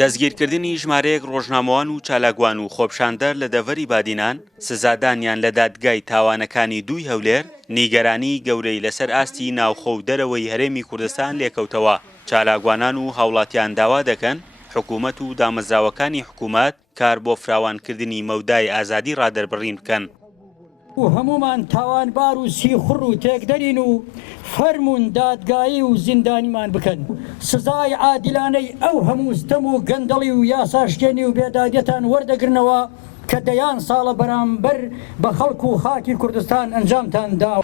دەستگیرکردنی ژمارەیەک ڕۆژنامەوان و چالاکوان و خۆپشاندەر لە دەڤەری بادینان سزادانیان لە دادگای تاوانەکانی دووی هەولێر نیگەرانی گەورەی لەسەر ئاستی ناوخۆ و دەرەوەی هەرێمی کوردستان لێکەوتەوە. چالاکوانان و هاوڵاتیان داوا دەکەن حکوومەت و دامەزراوەکانی حکوومەت کار بۆ فراوانکردنی مەودای ئازادی ڕادەربڕین بکەن. و هەمومان تاوانبار و سیخڕ و تێکدەرین و فەرمون دادگایی و زیندانیمان بکەن. سزای عادلانەی ئەو هەموو ستەم و گەندەڵی و یاساشکێنی و بێدادیەتان وەردەگرنەوە کە دەیان ساڵە بەرامبەر بە خەڵک و خاکی کوردستان ئەنجامتان دا.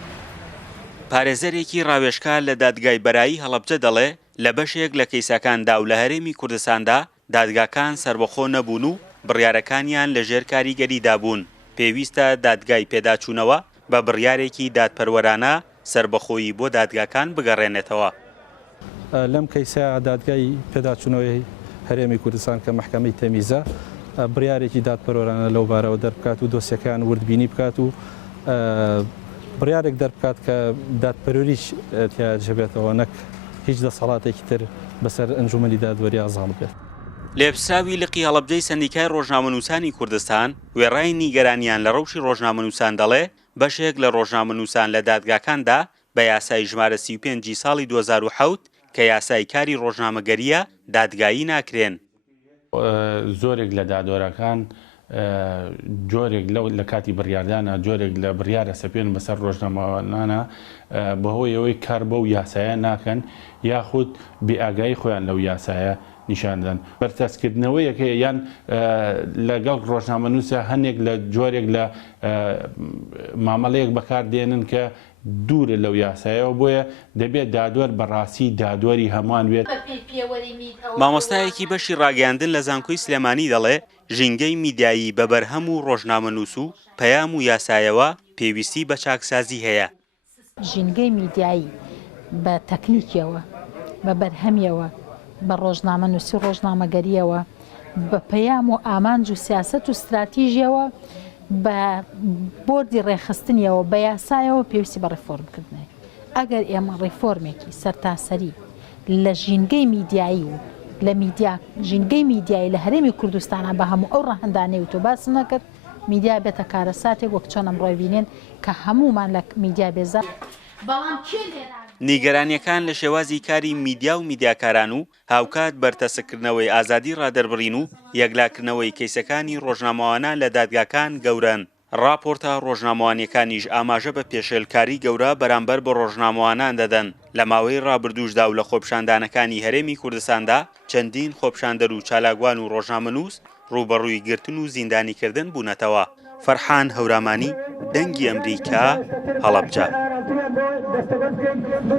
پارێزەرێکی ڕاوێژکار لە دادگای بەرایی هەڵەبجە دەڵێ لە بەشێک لە کەیسەکاندا و لە هەرێمی کوردستاندا دادگاکان سربەخۆ نەبوون و بڕیارەکانیان لە ژێر کاریگەریدا بوون. پێویستە دادگای پێداچوونەوە بە بڕیارێکی دادپەروەرانە سربەخۆیی بۆ دادگاکان بگەڕێنێتەوە. لەم کەیسە دادگای پێداچوونەوەی هەرێمی کوردستان کە محکەمەی تەمیزە بڕیارێکی دادپەروەرانە لەو بارەوە دەربکات و دۆسیەکان وردبینی بکات و بڕیارێک دەربکات کە دادپەروەریش تیاجەبێتەوە نەک هیچ دەسەڵاتێکی تر بەسەر ئەنجومەنی دادوەری ئازاڵ بێت. لێپسراوی لقی هەڵەبجەی سەندیکای ڕۆژنامەنووسانی کوردستان وێڕای نیگەرانیان لە ڕەوشی ڕۆژنامەنووسان دەڵێ بەشێک لە ڕۆژنامەنووسان لە دادگاکاندا بە یاسای ژمارە 35 ساڵی 2007 کە یاسای کاری ڕۆژنامەگەریە دادگایی ناکرێن. زۆرێک لە دادوەرەکان جۆرێک لە کاتی بڕیاردانە جۆرێک لە بڕیارە سەپێن بەسەر ڕۆژنامەوانانە بەهۆی ئەوەی کار بەو یاسایە ناکەن یاخود بێئاگایی خۆیان لەو یاسایە نیشاندن. بەرتەسکردنەوەیەکە یان لەگەڵ ڕۆژنامەنووسە هەندێک لە جۆرێک لە مامەڵەیەک بەکاردێنن کە دوورە لەو یاسایەوە بۆیە دەبێت دادوەر بەڕاستی دادوەری هەمان بێت. مامۆستایەکی بەشی ڕاگەاندن لە زانکۆی سلێمانی دەڵێ ژینگەی میدیایی بە بەرهەم و ڕۆژنامەنووس و پەیام و یاسایەوە پێویستی بە چاکسازی هەیە. ژینگەی میدیایی بە تەکنیکیەوە بە بەرهەمیەوە بە ڕۆژنامەنووسی و ڕۆژنامەگەریەوە بە پەیام و ئامانج و سیاست و استراتیژیەوە بە بۆردی ڕێخستنیەوە بە یاسایەوە پێویستی بە ڕێفۆرمکردنێ. ئەگەر ئێمە ڕێفۆرمێکی سەرتاسەری لە ژینگەی میدیایی و لە ژینگەی میدیایی لە هەرێمی کوردستانە بە هەموو ئەو ڕەهەندانەی و تۆ باس نەکرد میدیا بێتە کارە ساتێک وەک چۆن ئەمڕۆ بینێن کە هەمومان لە میدیا بێزار. نیگەرانیەکان لە شێوازی کاری میدیا و میدیاکاران و هاوکات بەرتەسەکردنەوەی ئازادی ڕادەربڕین و یەکلاکردنەوەی کەیسەکانی ڕۆژنامەوانە لە دادگاکان گەورەن. راپۆرتە ڕۆژنامەوانیەکانیش ئاماژە بە پێشێلکاری گەورە بەرامبەر بە ڕۆژنامەوانان دەدەن. لە ماوەی ڕابردووشدا و لە خۆپشاندانەکانی هەرێمی کوردستاندا چەندین خۆپشاندەر و چالاکوان و ڕۆژنامەنووس ڕوبەڕووی گرتن و زیندانیکردن بوونەتەوە. فەرحان هەورامانی، دەنگی ئەمریکا، هەڵەبجە.